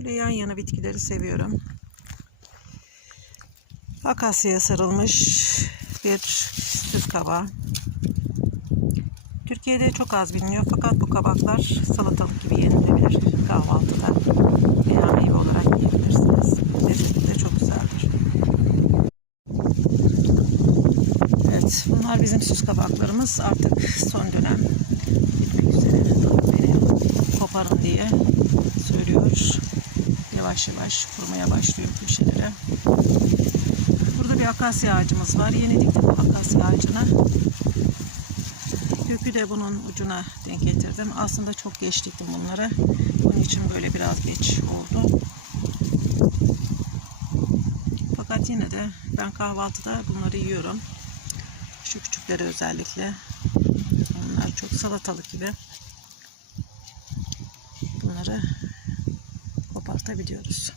Böyle yan yana bitkileri seviyorum. Akasya'ya sarılmış bir süs kaba. Türkiye'de çok az biliniyor fakat bu kabaklar salatalık gibi yenilebilir kahvaltıda veya meyve olarak yiyebilirsiniz. Lezzeti de çok güzeldir. Evet, bunlar bizim süs kabaklarımız. Artık son dönem bitmek üzere. Koparın diye. Yavaş yavaş kurumaya başlıyor köşelere. Burada bir akasya ağacımız var. Yeni diktim bu akasya ağacını. Kökü de bunun ucuna denk getirdim. Aslında çok geç diktim bunları. Bunun için böyle biraz geç oldu. Fakat yine de ben kahvaltıda bunları yiyorum. Şu küçükleri özellikle. Onlar çok salatalık gibi. Bunları kopartabiliyoruz.